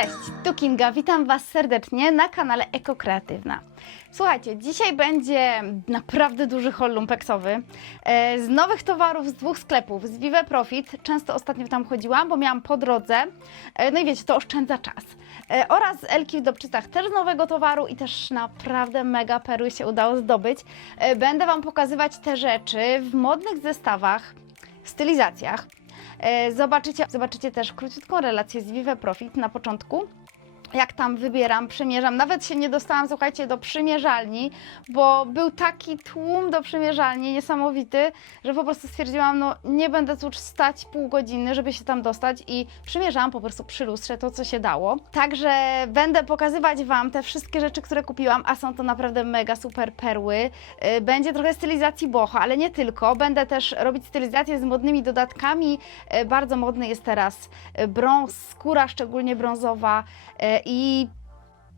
Cześć, tu Kinga, witam Was serdecznie na kanale Ekokreatywna. Słuchajcie, dzisiaj będzie naprawdę duży haul lumpeksowy. E, Z nowych towarów z dwóch sklepów, z Vive Profit, często ostatnio tam chodziłam, bo miałam po drodze, E, no i wiecie, to oszczędza czas. E, Oraz z Elki w Dobczycach też z nowego towaru i też naprawdę mega perły się udało zdobyć. Będę Wam pokazywać te rzeczy w modnych zestawach, stylizacjach. E, Zobaczycie, zobaczycie też króciutką relację z Vive Profit na początku. Jak tam wybieram, przymierzam. Nawet się nie dostałam, słuchajcie, do przymierzalni, bo był taki tłum do przymierzalni niesamowity, że po prostu stwierdziłam, no nie będę tu stać pół godziny, żeby się tam dostać i przymierzałam po prostu przy lustrze to, co się dało. Także będę pokazywać Wam te wszystkie rzeczy, które kupiłam, a są to naprawdę mega super perły. Y, Będzie trochę stylizacji boho, ale nie tylko. Będę też robić stylizację z modnymi dodatkami. Y, Bardzo modny jest teraz y, brąz, skóra szczególnie brązowa i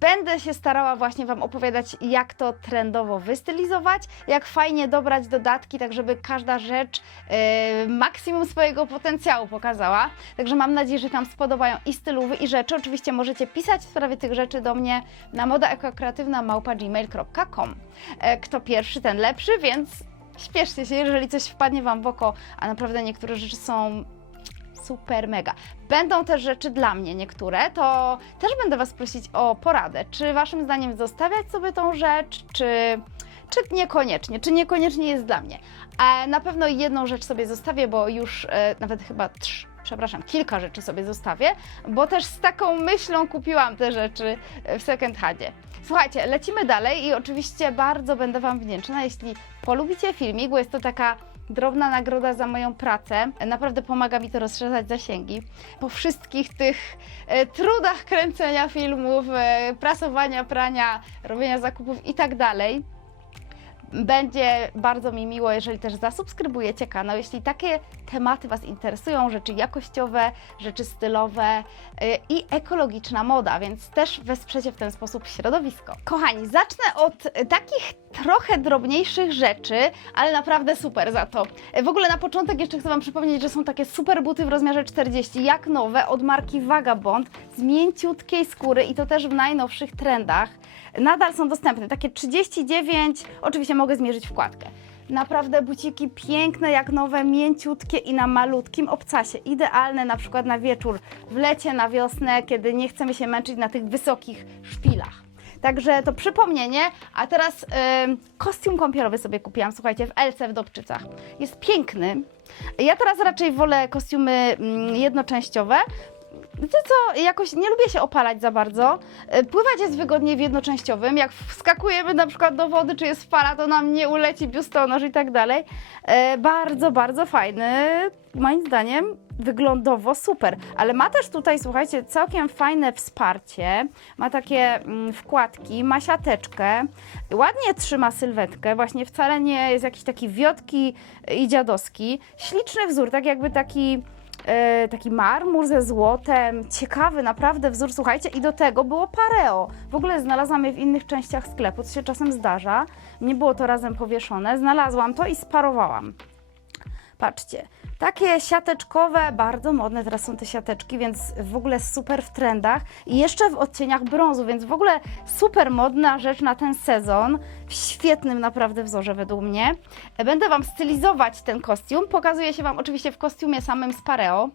Będę się starała właśnie Wam opowiadać, jak to trendowo wystylizować, jak fajnie dobrać dodatki, tak żeby każda rzecz e, maksimum swojego potencjału pokazała. Także mam nadzieję, że Wam spodobają i stylowy, i rzeczy. Oczywiście możecie pisać w sprawie tych rzeczy do mnie na modaekokreatywna.gmail.com e, Kto pierwszy, ten lepszy, więc śpieszcie się, jeżeli coś wpadnie Wam w oko, a naprawdę niektóre rzeczy są super mega. Będą też rzeczy dla mnie niektóre, to też będę Was prosić o poradę. Czy Waszym zdaniem zostawiać sobie tą rzecz, czy, czy niekoniecznie, czy niekoniecznie jest dla mnie. A na pewno jedną rzecz sobie zostawię, bo już e, nawet chyba trzy, przepraszam, kilka rzeczy sobie zostawię, bo też z taką myślą kupiłam te rzeczy e, w second handzie. Słuchajcie, lecimy dalej i oczywiście bardzo będę Wam wdzięczna, jeśli polubicie filmik, bo jest to taka drobna nagroda za moją pracę. Naprawdę pomaga mi to rozszerzać zasięgi. Po wszystkich tych e, trudach kręcenia filmów, e, prasowania, prania, robienia zakupów i tak dalej. Będzie bardzo mi miło, jeżeli też zasubskrybujecie kanał, jeśli takie tematy Was interesują, rzeczy jakościowe, rzeczy stylowe y, i ekologiczna moda, więc też wesprzecie w ten sposób środowisko. Kochani, zacznę od takich trochę drobniejszych rzeczy, ale naprawdę super za to. W ogóle na początek jeszcze chcę Wam przypomnieć, że są takie super buty w rozmiarze 40, jak nowe, od marki Vagabond, z mięciutkiej skóry i to też w najnowszych trendach. Nadal są dostępne, takie 39, oczywiście mogę zmierzyć wkładkę. Naprawdę buciki piękne, jak nowe, mięciutkie i na malutkim obcasie. Idealne na przykład na wieczór, w lecie, na wiosnę, kiedy nie chcemy się męczyć na tych wysokich szpilach. Także to przypomnienie, a teraz ym, kostium kąpielowy sobie kupiłam, słuchajcie, w Elce w Dobczycach. Jest piękny. Ja teraz raczej wolę kostiumy mm, jednoczęściowe, Wiecie co, jakoś nie lubię się opalać za bardzo. E, Pływać jest wygodniej w jednoczęściowym. Jak wskakujemy na przykład do wody, czy jest fala, to nam nie uleci biustonosz i tak dalej. E, Bardzo, bardzo fajny. Moim zdaniem wyglądowo super, ale ma też tutaj, słuchajcie, całkiem fajne wsparcie. Ma takie mm, wkładki, ma siateczkę, ładnie trzyma sylwetkę, właśnie wcale nie jest jakiś taki wiotki i dziadowski. Śliczny wzór, tak jakby taki e, taki marmur ze złotem, ciekawy naprawdę wzór, słuchajcie, i do tego było pareo. W ogóle znalazłam je w innych częściach sklepu, co się czasem zdarza. Nie było to razem powieszone. Znalazłam to i sparowałam. Patrzcie, takie siateczkowe, bardzo modne teraz są te siateczki, więc w ogóle super w trendach i jeszcze w odcieniach brązu, więc w ogóle super modna rzecz na ten sezon, w świetnym naprawdę wzorze według mnie. Będę Wam stylizować ten kostium, pokazuję się Wam oczywiście w kostiumie samym z pareo.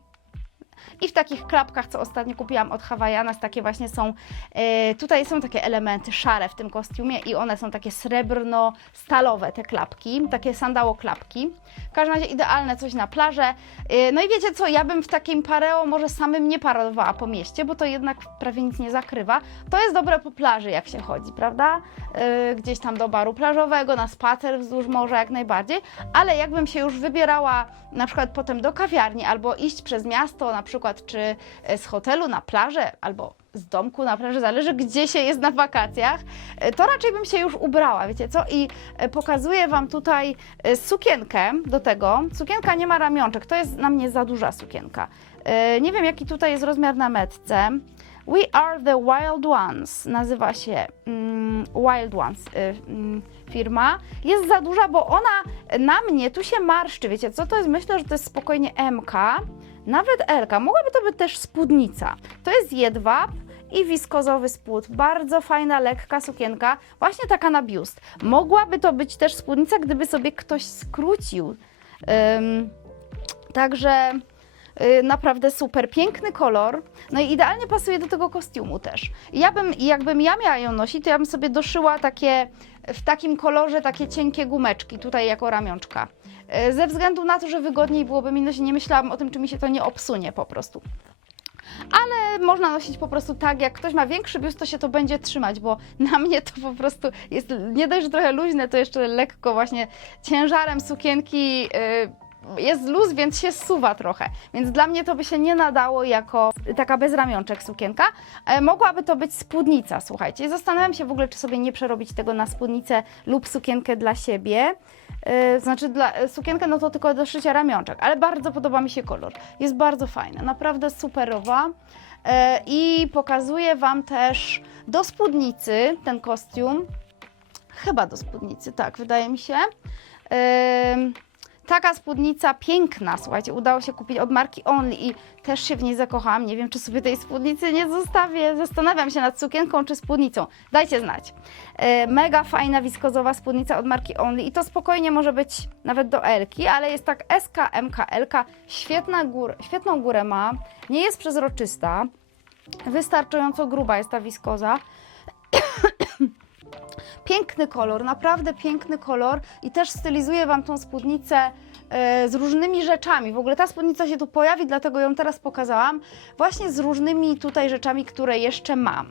I w takich klapkach, co ostatnio kupiłam od Hawaiianas, takie właśnie są, e, tutaj są takie elementy szare w tym kostiumie i one są takie srebrno-stalowe te klapki, takie sandało klapki. W każdym razie idealne coś na plażę. E, no i wiecie co, ja bym w takim pareo może samym nie parowała po mieście, bo to jednak prawie nic nie zakrywa. To jest dobre po plaży, jak się chodzi, prawda? E, gdzieś tam do baru plażowego, na spacer wzdłuż morza jak najbardziej, ale jakbym się już wybierała na przykład potem do kawiarni albo iść przez miasto, na przykład czy e, z hotelu na plażę albo z domku na plażę, zależy gdzie się jest na wakacjach, e, to raczej bym się już ubrała, wiecie co? I e, pokazuję Wam tutaj sukienkę do tego. Sukienka nie ma ramionczek, to jest na mnie za duża sukienka. Nie wiem jaki tutaj jest rozmiar na metce. We are the Wild Ones, nazywa się mm, Wild Ones mm, firma. Jest za duża, bo ona na mnie tu się marszczy, wiecie co to jest? Myślę, że to jest spokojnie MK, nawet LK. Mogłaby to być też spódnica. To jest jedwab i wiskozowy spód. Bardzo fajna, lekka sukienka, właśnie taka na biust. Mogłaby to być też spódnica, gdyby sobie ktoś skrócił. Ym, także y, naprawdę super, piękny kolor. No i idealnie pasuje do tego kostiumu też. Ja bym, jakbym ja miała ją nosić, to ja bym sobie doszyła takie w takim kolorze takie cienkie gumeczki tutaj jako ramionczka. Y, Ze względu na to, że wygodniej byłoby mi nosić, nie myślałam o tym, czy mi się to nie obsunie po prostu. Ale można nosić po prostu tak, jak ktoś ma większy biust, to się to będzie trzymać, bo na mnie to po prostu jest nie dość, że trochę luźne, to jeszcze lekko właśnie ciężarem sukienki y, jest luz, więc się zsuwa trochę. Więc dla mnie to by się nie nadało jako taka bez ramionczek sukienka. E, mogłaby to być spódnica, słuchajcie. Zastanawiam się w ogóle, czy sobie nie przerobić tego na spódnicę lub sukienkę dla siebie. E, znaczy dla, e, sukienkę no to tylko do szycia ramionczek, ale bardzo podoba mi się kolor. Jest bardzo fajna, naprawdę superowa. E, I pokazuję Wam też do spódnicy ten kostium. Chyba do spódnicy, tak, wydaje mi się. Ym, taka spódnica piękna, słuchajcie, udało się kupić od marki Only i też się w niej zakochałam. Nie wiem, czy sobie tej spódnicy nie zostawię. Zastanawiam się nad sukienką czy spódnicą. Dajcie znać. Yy, mega fajna wiskozowa spódnica od marki Only i to spokojnie może być nawet do Elki, ale jest tak SK, MK, LK. Świetna gór, świetną górę ma, nie jest przezroczysta, wystarczająco gruba jest ta wiskoza. Piękny kolor, naprawdę piękny kolor i też stylizuję Wam tą spódnicę e, z różnymi rzeczami. W ogóle ta spódnica się tu pojawi, dlatego ją teraz pokazałam. Właśnie z różnymi tutaj rzeczami, które jeszcze mam.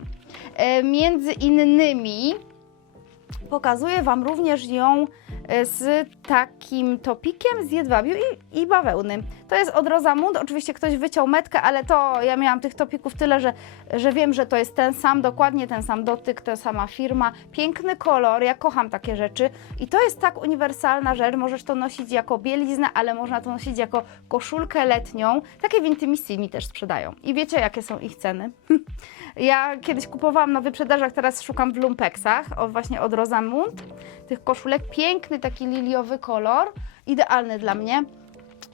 E, między innymi pokazuję Wam również ją e, z takim topikiem z jedwabiu i, i bawełny. To jest od Rosamund, oczywiście ktoś wyciął metkę, ale to ja miałam tych topików tyle, że, że wiem, że to jest ten sam, dokładnie ten sam dotyk, ta sama firma. Piękny kolor, ja kocham takie rzeczy i to jest tak uniwersalna rzecz, możesz to nosić jako bieliznę, ale można to nosić jako koszulkę letnią. Takie w Intimissimi też sprzedają i wiecie jakie są ich ceny? Ja kiedyś kupowałam na wyprzedażach, teraz szukam w lumpeksach, o, właśnie od Rosamund, tych koszulek. Piękny taki liliowy kolor, idealny dla mnie.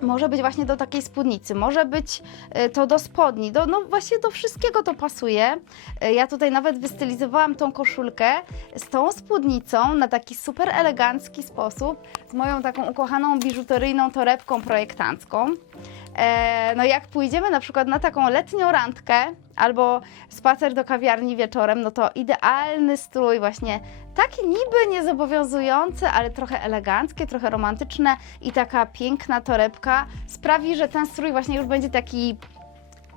Może być właśnie do takiej spódnicy, może być e, to do spodni, do, no właśnie do wszystkiego to pasuje. E, Ja tutaj nawet wystylizowałam tą koszulkę z tą spódnicą na taki super elegancki sposób, z moją taką ukochaną biżuteryjną torebką projektancką. E, no jak pójdziemy na przykład na taką letnią randkę albo spacer do kawiarni wieczorem, no to idealny strój właśnie taki niby niezobowiązujący, ale trochę eleganckie, trochę romantyczne i taka piękna torebka sprawi, że ten strój właśnie już będzie taki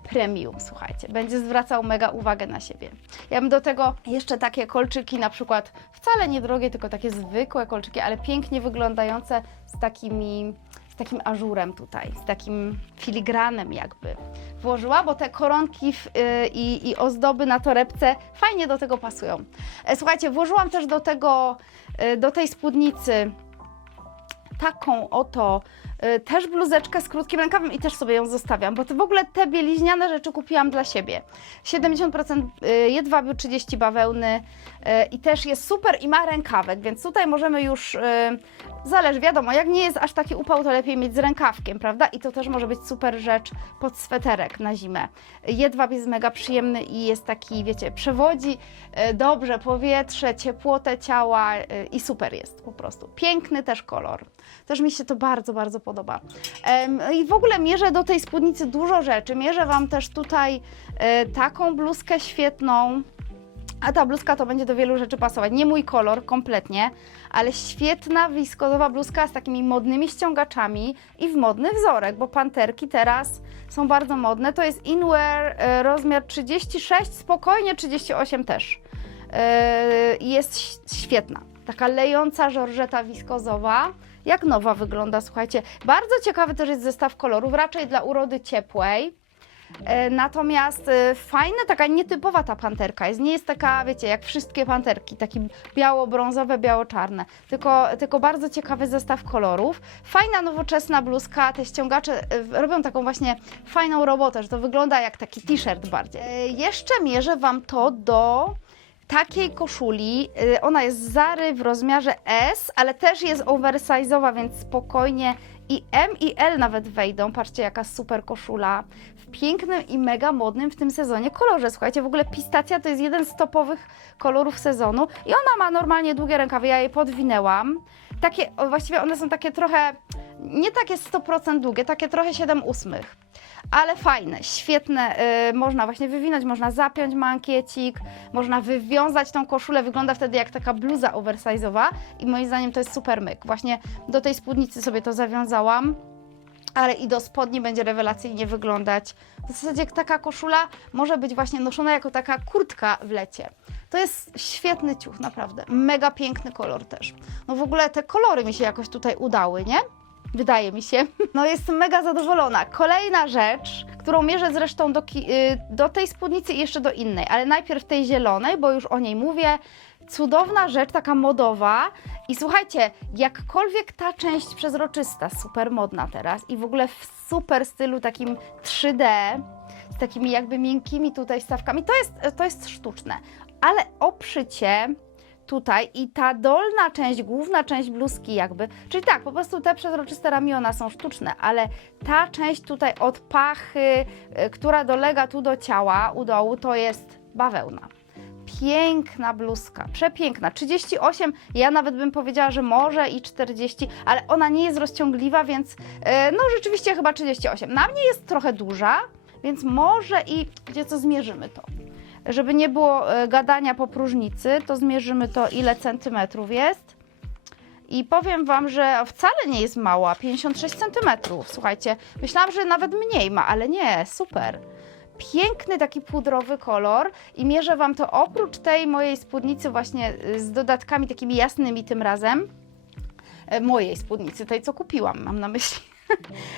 premium, słuchajcie, będzie zwracał mega uwagę na siebie. Ja bym do tego jeszcze takie kolczyki, na przykład wcale niedrogie, tylko takie zwykłe kolczyki, ale pięknie wyglądające z takimi, z takim ażurem tutaj, z takim filigranem jakby włożyła, bo te koronki w, y, i, i ozdoby na torebce fajnie do tego pasują. E, Słuchajcie, włożyłam też do tego, y, do tej spódnicy taką oto y, też bluzeczkę z krótkim rękawem i też sobie ją zostawiam, bo to w ogóle te bieliźniane rzeczy kupiłam dla siebie. 70% y, jedwabiu, 30 bawełny i też jest super i ma rękawek, więc tutaj możemy już, y, zależy, wiadomo, jak nie jest aż taki upał, to lepiej mieć z rękawkiem, prawda? I to też może być super rzecz pod sweterek na zimę. Jedwab jest mega przyjemny i jest taki, wiecie, przewodzi y, dobrze powietrze, ciepłotę ciała y, i super jest po prostu. Piękny też kolor. Też mi się to bardzo, bardzo podoba. I w ogóle mierzę do tej spódnicy dużo rzeczy. Mierzę Wam też tutaj e, taką bluzkę świetną. A ta bluzka to będzie do wielu rzeczy pasować. Nie mój kolor kompletnie, ale świetna wiskozowa bluzka z takimi modnymi ściągaczami i w modny wzorek, bo panterki teraz są bardzo modne. To jest inwear e, rozmiar 36, spokojnie 38 też. E, jest świetna. Taka lejąca żorżeta wiskozowa. Jak nowa wygląda, słuchajcie. Bardzo ciekawy też jest zestaw kolorów, raczej dla urody ciepłej. E, Natomiast e, fajna, taka nietypowa ta panterka jest. Nie jest taka, wiecie, jak wszystkie panterki, takie biało-brązowe, biało-czarne. Tylko, tylko bardzo ciekawy zestaw kolorów. Fajna, nowoczesna bluzka. Te ściągacze e, robią taką właśnie fajną robotę, że to wygląda jak taki t-shirt bardziej. Jeszcze mierzę Wam to do takiej koszuli. Ona jest Zary w rozmiarze S, ale też jest oversize'owa, więc spokojnie i M i L nawet wejdą. Patrzcie, jaka super koszula. Pięknym i mega modnym w tym sezonie kolorze. Słuchajcie, w ogóle pistacja to jest jeden z topowych kolorów sezonu i ona ma normalnie długie rękawy. Ja je podwinęłam. Takie, właściwie one są takie trochę, nie takie 100% długie, takie trochę 7 ósmych ale fajne, świetne. y, można właśnie wywinąć, można zapiąć mankiecik, można wywiązać tą koszulę. Wygląda wtedy jak taka bluza oversize'owa i moim zdaniem to jest super myk. Właśnie do tej spódnicy sobie to zawiązałam. Ale i do spodni będzie rewelacyjnie wyglądać. W zasadzie taka koszula może być właśnie noszona jako taka kurtka w lecie. To jest świetny ciuch, naprawdę. Mega piękny kolor też. No w ogóle te kolory mi się jakoś tutaj udały, nie? Wydaje mi się. No jestem mega zadowolona. Kolejna rzecz, którą mierzę zresztą do, y, do tej spódnicy i jeszcze do innej, ale najpierw tej zielonej, bo już o niej mówię. Cudowna rzecz, taka modowa. I słuchajcie, jakkolwiek ta część przezroczysta, super modna teraz i w ogóle w super stylu takim 3D, z takimi jakby miękkimi tutaj stawkami, to jest, to jest sztuczne. Ale oprzycie tutaj i ta dolna część, główna część bluzki jakby, czyli tak, po prostu te przezroczyste ramiona są sztuczne, ale ta część tutaj od pachy, y, która dolega tu do ciała, u dołu, to jest bawełna. Piękna bluzka, przepiękna. 38, ja nawet bym powiedziała, że może i 40, ale ona nie jest rozciągliwa, więc y, no rzeczywiście chyba 38. Na mnie jest trochę duża, więc może i gdzie co zmierzymy to żeby nie było e, gadania po próżnicy, to zmierzymy to, ile centymetrów jest. I powiem Wam, że wcale nie jest mała, 56 centymetrów. Słuchajcie, myślałam, że nawet mniej ma, ale nie, super. Piękny taki pudrowy kolor i mierzę Wam to oprócz tej mojej spódnicy właśnie y, z dodatkami takimi jasnymi tym razem. E, Mojej spódnicy, tej co kupiłam, mam na myśli.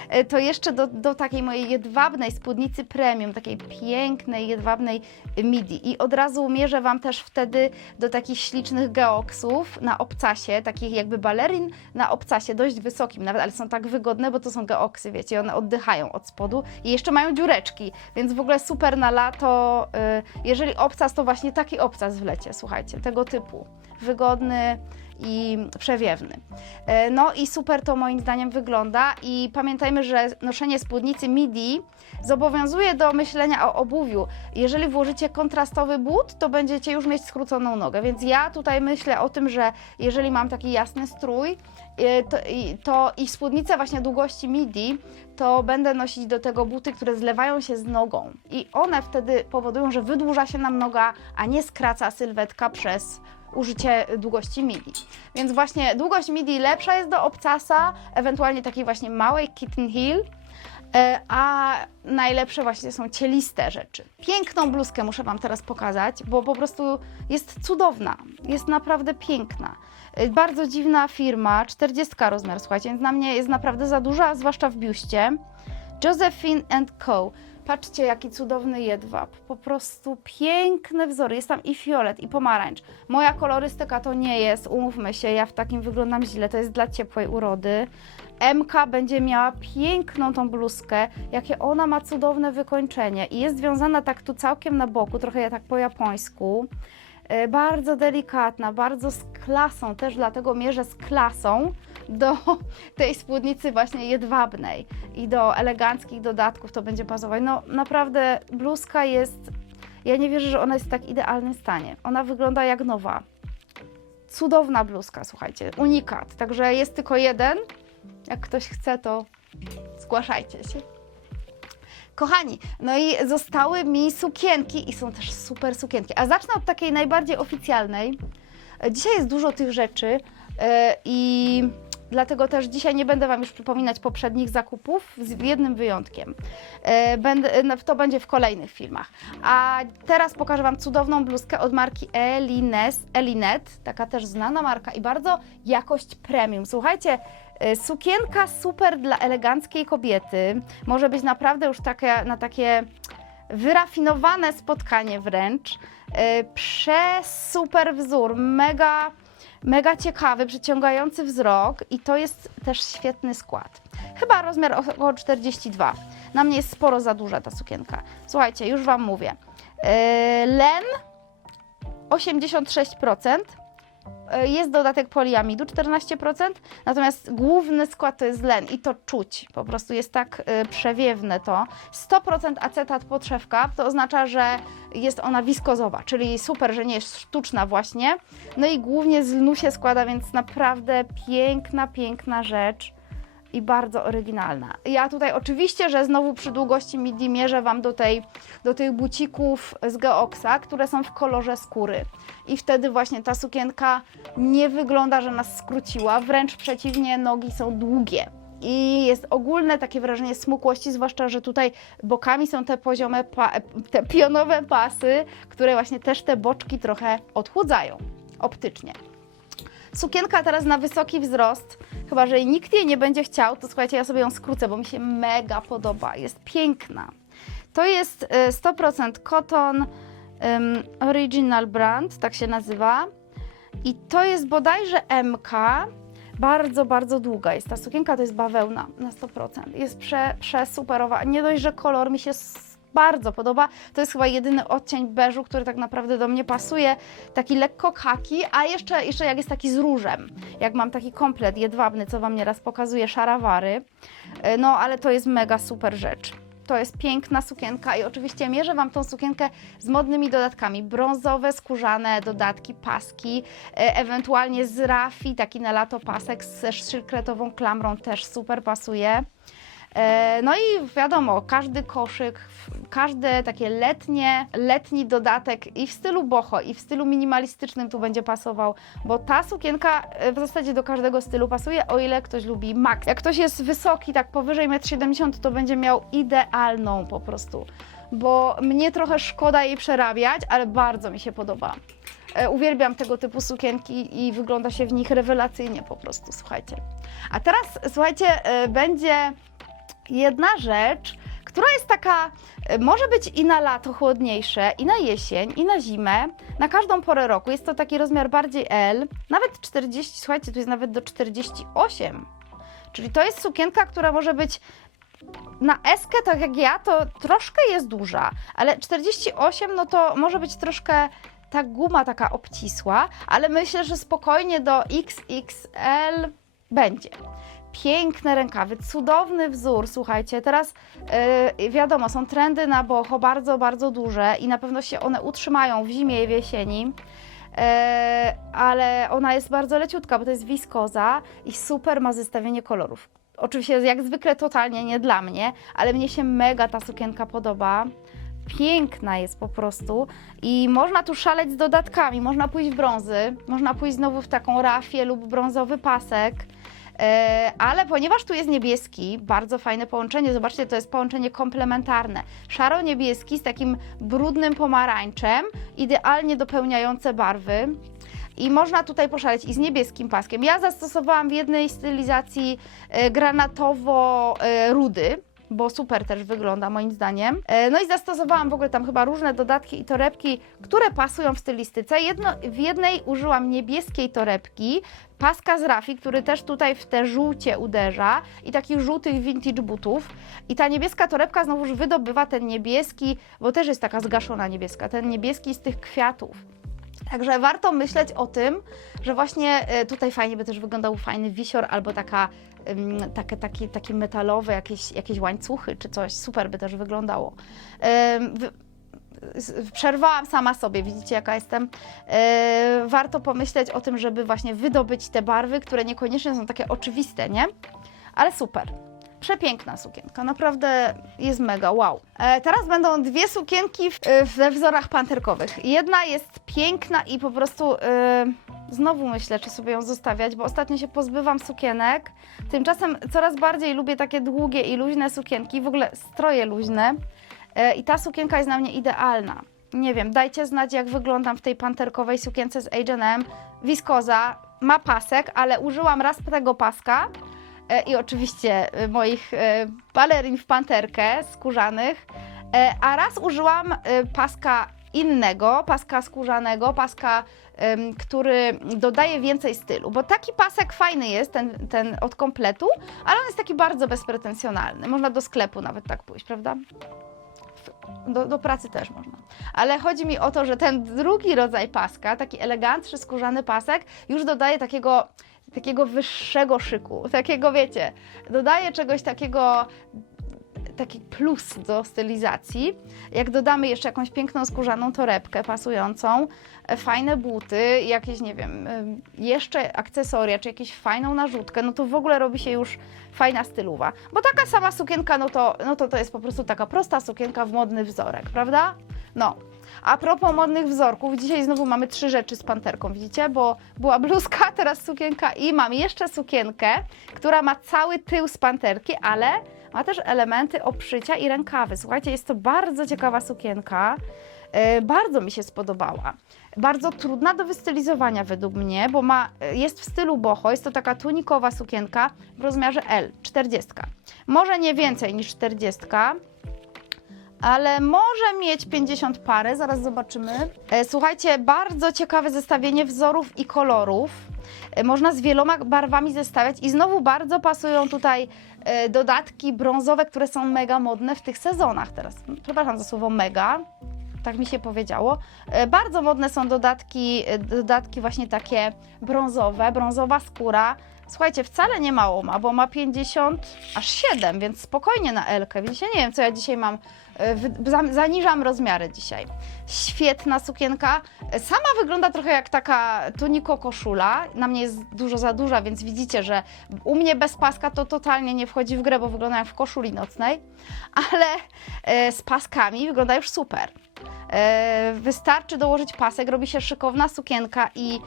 E, to jeszcze do, do takiej mojej jedwabnej spódnicy premium, takiej pięknej, jedwabnej midi. I od razu mierzę Wam też wtedy do takich ślicznych geoksów na obcasie, takich jakby balerin na obcasie, dość wysokim nawet, ale są tak wygodne, bo to są geoksy, wiecie, one oddychają od spodu i jeszcze mają dziureczki, więc w ogóle super na lato. y, Jeżeli obcas, to właśnie taki obcas w lecie, słuchajcie, tego typu. Wygodny i przewiewny. E, No i super to moim zdaniem wygląda i pamiętajmy, że noszenie spódnicy midi zobowiązuje do myślenia o obuwiu. Jeżeli włożycie kontrastowy but, to będziecie już mieć skróconą nogę, więc ja tutaj myślę o tym, że jeżeli mam taki jasny strój, e, to, to i spódnicę właśnie długości midi, to będę nosić do tego buty, które zlewają się z nogą i one wtedy powodują, że wydłuża się nam noga, a nie skraca sylwetka przez użycie długości midi. Więc właśnie długość midi lepsza jest do obcasa, ewentualnie takiej właśnie małej kitten heel, e, a najlepsze właśnie są cieliste rzeczy. Piękną bluzkę muszę Wam teraz pokazać, bo po prostu jest cudowna, jest naprawdę piękna. E, Bardzo dziwna firma, 40 rozmiar, słuchajcie, więc na mnie jest naprawdę za duża, zwłaszcza w biuście. Josephine Co. Patrzcie, jaki cudowny jedwab. Po prostu piękne wzory. Jest tam i fiolet, i pomarańcz. Moja kolorystyka to nie jest, umówmy się, ja w takim wyglądam źle, to jest dla ciepłej urody. MK będzie miała piękną tą bluzkę, jakie ona ma cudowne wykończenie i jest związana tak tu całkiem na boku, trochę ja tak po japońsku. E, Bardzo delikatna, bardzo z klasą, też dlatego mierzę z klasą do tej spódnicy właśnie jedwabnej i do eleganckich dodatków to będzie pasować. No naprawdę bluzka jest, ja nie wierzę, że ona jest w tak idealnym stanie. Ona wygląda jak nowa. Cudowna bluzka, słuchajcie, unikat. Także jest tylko jeden. Jak ktoś chce, to zgłaszajcie się. Kochani, no i zostały mi sukienki i są też super sukienki. A zacznę od takiej najbardziej oficjalnej. Dzisiaj jest dużo tych rzeczy e, i dlatego też dzisiaj nie będę Wam już przypominać poprzednich zakupów, z jednym wyjątkiem. E, Będę, no, to będzie w kolejnych filmach. A teraz pokażę Wam cudowną bluzkę od marki Elines, Elinet, taka też znana marka i bardzo jakość premium. Słuchajcie, e, sukienka super dla eleganckiej kobiety. Może być naprawdę już takie, na takie wyrafinowane spotkanie wręcz. E, Przesuper wzór, mega, mega ciekawy, przyciągający wzrok i to jest też świetny skład. Chyba rozmiar około 42. Na mnie jest sporo za duża ta sukienka. Słuchajcie, już Wam mówię. E, Len 86%. E, Jest dodatek poliamidu 14%, natomiast główny skład to jest len i to czuć, po prostu jest tak e, przewiewne to. 100% acetat podszewka, to oznacza, że jest ona wiskozowa, czyli super, że nie jest sztuczna właśnie. No i głównie z lnu się składa, więc naprawdę piękna, piękna rzecz i bardzo oryginalna. Ja tutaj oczywiście, że znowu przy długości midi mierzę Wam do, tej, do tych bucików z Geoxa, które są w kolorze skóry. I wtedy właśnie ta sukienka nie wygląda, że nas skróciła, wręcz przeciwnie, nogi są długie. I jest ogólne takie wrażenie smukłości, zwłaszcza, że tutaj bokami są te poziome, te pionowe pasy, które właśnie też te boczki trochę odchudzają optycznie. Sukienka teraz na wysoki wzrost, chyba że nikt jej nie będzie chciał, to słuchajcie, ja sobie ją skrócę, bo mi się mega podoba, jest piękna. To jest y, 100% cotton ym, original brand, tak się nazywa. I to jest bodajże MK, bardzo, bardzo długa jest ta sukienka, to jest bawełna na 100%. Jest prze, przesuperowa. Nie dość, że kolor mi się bardzo podoba. To jest chyba jedyny odcień beżu, który tak naprawdę do mnie pasuje. Taki lekko kaki, a jeszcze, jeszcze jak jest taki z różem. Jak mam taki komplet jedwabny, co Wam nieraz pokazuje, szarawary. E, No, ale to jest mega super rzecz. To jest piękna sukienka i oczywiście mierzę Wam tą sukienkę z modnymi dodatkami. Brązowe, skórzane dodatki, paski, e, ewentualnie z rafi, taki na lato pasek ze szykretową klamrą też super pasuje. E, No i wiadomo, każdy koszyk, każde takie letnie, letni dodatek i w stylu boho, i w stylu minimalistycznym tu będzie pasował, bo ta sukienka e, w zasadzie do każdego stylu pasuje, o ile ktoś lubi max. Jak ktoś jest wysoki, tak powyżej 1,70 m, to będzie miał idealną po prostu, bo mnie trochę szkoda jej przerabiać, ale bardzo mi się podoba. E, Uwielbiam tego typu sukienki i wygląda się w nich rewelacyjnie po prostu, słuchajcie. A teraz, słuchajcie, będzie jedna rzecz, która jest taka, e, może być i na lato chłodniejsze, i na jesień, i na zimę, na każdą porę roku. Jest to taki rozmiar bardziej L, nawet 40, słuchajcie, tu jest nawet do 48. Czyli to jest sukienka, która może być na eskę, tak jak ja, to troszkę jest duża, ale 48 no to może być troszkę ta guma taka obcisła, ale myślę, że spokojnie do XXL będzie. Piękne rękawy, cudowny wzór, słuchajcie, teraz yy, wiadomo, są trendy na boho bardzo, bardzo duże i na pewno się one utrzymają w zimie i w jesieni. E, ale ona jest bardzo leciutka, bo to jest wiskoza i super ma zestawienie kolorów. Oczywiście jak zwykle totalnie nie dla mnie, ale mnie się mega ta sukienka podoba. Piękna jest po prostu i można tu szaleć z dodatkami. Można pójść w brązy, można pójść znowu w taką rafię lub brązowy pasek. E, ale ponieważ tu jest niebieski, bardzo fajne połączenie, zobaczcie, to jest połączenie komplementarne. Szaro-niebieski z takim brudnym pomarańczem, idealnie dopełniające barwy. I można tutaj poszaleć i z niebieskim paskiem. Ja zastosowałam w jednej stylizacji e, granatowo-rudy, bo super też wygląda moim zdaniem. E, No i zastosowałam w ogóle tam chyba różne dodatki i torebki, które pasują w stylistyce. Jedno, w jednej użyłam niebieskiej torebki, paska z rafi, który też tutaj w te żółcie uderza i takich żółtych vintage butów. I ta niebieska torebka znowuż wydobywa ten niebieski, bo też jest taka zgaszona niebieska, ten niebieski z tych kwiatów. Także warto myśleć o tym, że właśnie e, tutaj fajnie by też wyglądał fajny wisior albo taka, takie, takie, takie metalowe jakieś, jakieś łańcuchy czy coś. Super by też wyglądało. Przerwałam sama sobie, widzicie jaka jestem. E, warto pomyśleć o tym, żeby właśnie wydobyć te barwy, które niekoniecznie są takie oczywiste, nie? Ale super. Przepiękna sukienka, naprawdę jest mega, wow. E, teraz będą dwie sukienki w, e, we wzorach panterkowych. Jedna jest piękna i po prostu e, znowu myślę, czy sobie ją zostawiać, bo ostatnio się pozbywam sukienek. Tymczasem coraz bardziej lubię takie długie i luźne sukienki, w ogóle stroje luźne. E, I ta sukienka jest na mnie idealna. Nie wiem, dajcie znać, jak wyglądam w tej panterkowej sukience z H&M. Wiskoza, ma pasek, ale użyłam raz tego paska i oczywiście e, moich e, balerin w panterkę skórzanych, e, a raz użyłam e, paska innego, paska skórzanego, paska, który dodaje więcej stylu, bo taki pasek fajny jest, ten, ten od kompletu, ale on jest taki bardzo bezpretensjonalny. Można do sklepu nawet tak pójść, prawda? Do, do pracy też można. Ale chodzi mi o to, że ten drugi rodzaj paska, taki elegancki skórzany pasek, już dodaje takiego, takiego wyższego szyku. Takiego, wiecie, dodaje czegoś takiego taki plus do stylizacji. Jak dodamy jeszcze jakąś piękną skórzaną torebkę pasującą, e, fajne buty, jakieś, nie wiem, e, jeszcze akcesoria, czy jakąś fajną narzutkę, no to w ogóle robi się już fajna stylowa. Bo taka sama sukienka, no to, no to to jest po prostu taka prosta sukienka w modny wzorek, prawda? No. A propos modnych wzorków, dzisiaj znowu mamy trzy rzeczy z panterką, widzicie? Bo była bluzka, teraz sukienka i mam jeszcze sukienkę, która ma cały tył z panterki, ale ma też elementy obszycia i rękawy. Słuchajcie, jest to bardzo ciekawa sukienka. E, bardzo mi się spodobała. Bardzo trudna do wystylizowania według mnie, bo ma, e, jest w stylu boho. Jest to taka tunikowa sukienka w rozmiarze L, 40. Może nie więcej niż 40 ale może mieć 50 parę, zaraz zobaczymy. E, Słuchajcie, bardzo ciekawe zestawienie wzorów i kolorów. E, Można z wieloma barwami zestawiać i znowu bardzo pasują tutaj e, dodatki brązowe, które są mega modne w tych sezonach teraz. Przepraszam za słowo mega, tak mi się powiedziało. Bardzo modne są dodatki, dodatki właśnie takie brązowe, brązowa skóra. Słuchajcie, wcale nie mało ma, bo ma 50 aż 7, więc spokojnie na Elkę. Widzicie, nie wiem co ja dzisiaj mam, zaniżam rozmiary dzisiaj. Świetna sukienka. E, Sama wygląda trochę jak taka tuniko koszula. Na mnie jest dużo za duża, więc widzicie, że u mnie bez paska to totalnie nie wchodzi w grę, bo wygląda jak w koszuli nocnej, ale e, z paskami wygląda już super. E, Wystarczy dołożyć pasek, robi się szykowna sukienka i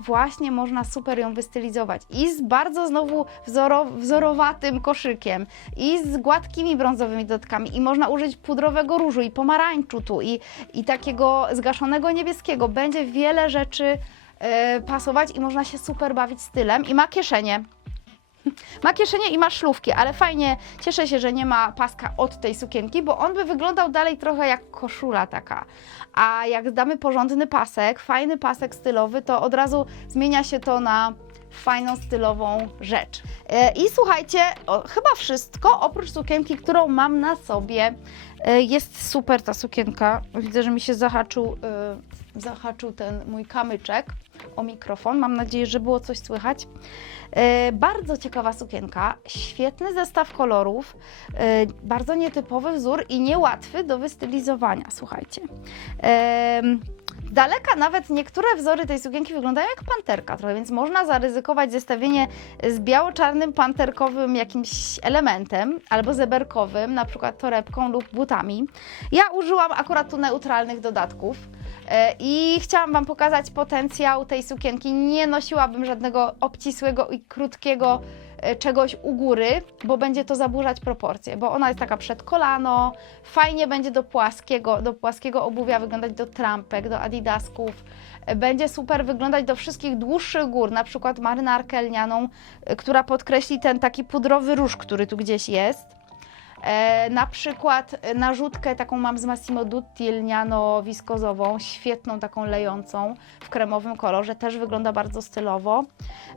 właśnie można super ją wystylizować. I z bardzo znowu wzoro, wzorowatym koszykiem, i z gładkimi brązowymi dodatkami, i można użyć pudrowego różu, i pomarańczu tu, i, i takiego zgaszonego niebieskiego. Będzie wiele rzeczy e, pasować i można się super bawić stylem. I ma kieszenie. Ma kieszenie i ma szlówki, ale fajnie, cieszę się, że nie ma paska od tej sukienki, bo on by wyglądał dalej trochę jak koszula taka. A jak damy porządny pasek, fajny pasek stylowy, to od razu zmienia się to na fajną stylową rzecz. E, I słuchajcie, chyba wszystko oprócz sukienki, którą mam na sobie. E, Jest super ta sukienka. Widzę, że mi się zahaczył, e, zahaczył ten mój kamyczek o mikrofon. Mam nadzieję, że było coś słychać. E, Bardzo ciekawa sukienka, świetny zestaw kolorów, e, bardzo nietypowy wzór i niełatwy do wystylizowania, słuchajcie. Z daleka nawet niektóre wzory tej sukienki wyglądają jak panterka trochę, więc można zaryzykować zestawienie z biało-czarnym panterkowym jakimś elementem albo zeberkowym, na przykład torebką lub butami. Ja użyłam akurat tu neutralnych dodatków. E, I chciałam Wam pokazać potencjał tej sukienki. Nie nosiłabym żadnego obcisłego i krótkiego e, czegoś u góry, bo będzie to zaburzać proporcje, bo ona jest taka przed kolano, fajnie będzie do płaskiego, do płaskiego obuwia wyglądać do trampek, do adidasków. E, Będzie super wyglądać do wszystkich dłuższych gór, na przykład marynarkę lnianą, która podkreśli ten taki pudrowy róż, który tu gdzieś jest. E, na przykład e, narzutkę taką mam z Massimo Dutti lniano-wiskozową, świetną taką lejącą w kremowym kolorze, też wygląda bardzo stylowo.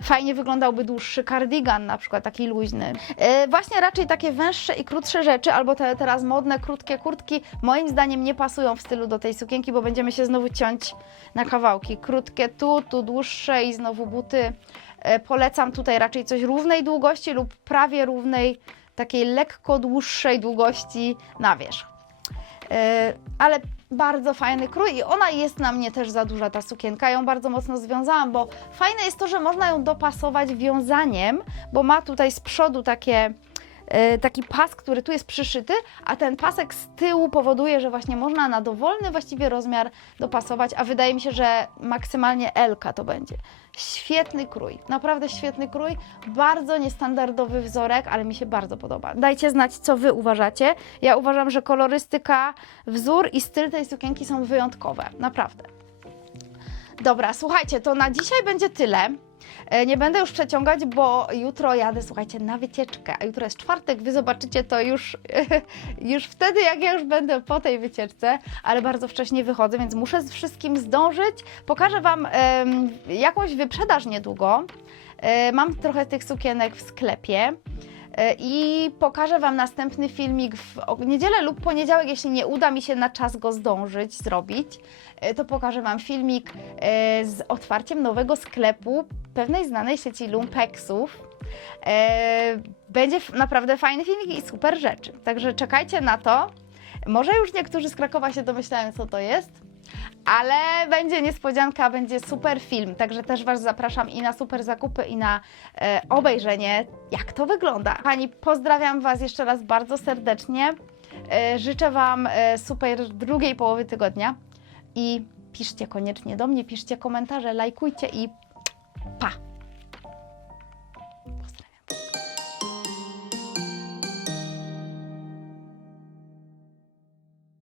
Fajnie wyglądałby dłuższy kardigan, na przykład taki luźny. E, właśnie raczej takie węższe i krótsze rzeczy, albo te teraz modne, krótkie kurtki, moim zdaniem nie pasują w stylu do tej sukienki, bo będziemy się znowu ciąć na kawałki. Krótkie tu, tu dłuższe i znowu buty. E, polecam tutaj raczej coś równej długości lub prawie równej takiej lekko dłuższej długości na wierzch. Yy, ale bardzo fajny krój i ona jest na mnie też za duża ta sukienka. Ją bardzo mocno związałam, bo fajne jest to, że można ją dopasować wiązaniem, bo ma tutaj z przodu takie taki pas, który tu jest przyszyty, a ten pasek z tyłu powoduje, że właśnie można na dowolny właściwie rozmiar dopasować, a wydaje mi się, że maksymalnie L to będzie. Świetny krój, naprawdę świetny krój, bardzo niestandardowy wzorek, ale mi się bardzo podoba. Dajcie znać, co Wy uważacie. Ja uważam, że kolorystyka, wzór i styl tej sukienki są wyjątkowe, naprawdę. Dobra, słuchajcie, to na dzisiaj będzie tyle. E, Nie będę już przeciągać, bo jutro jadę, słuchajcie, na wycieczkę, a jutro jest czwartek, wy zobaczycie to już, już wtedy, jak ja już będę po tej wycieczce, ale bardzo wcześnie wychodzę, więc muszę z wszystkim zdążyć. Pokażę Wam jakąś wyprzedaż niedługo. E, Mam trochę tych sukienek w sklepie. E, I pokażę Wam następny filmik w niedzielę lub poniedziałek, jeśli nie uda mi się na czas go zdążyć zrobić. E, To pokażę Wam filmik e, z otwarciem nowego sklepu pewnej znanej sieci lumpeksów. Będzie naprawdę fajny filmik i super rzeczy. Także czekajcie na to. Może już niektórzy z Krakowa się domyślają, co to jest, ale będzie niespodzianka, będzie super film. Także też Was zapraszam i na super zakupy, i na e, obejrzenie, jak to wygląda. Pani, pozdrawiam Was jeszcze raz bardzo serdecznie. E, życzę Wam e, super drugiej połowy tygodnia i piszcie koniecznie do mnie, piszcie komentarze, lajkujcie i pa!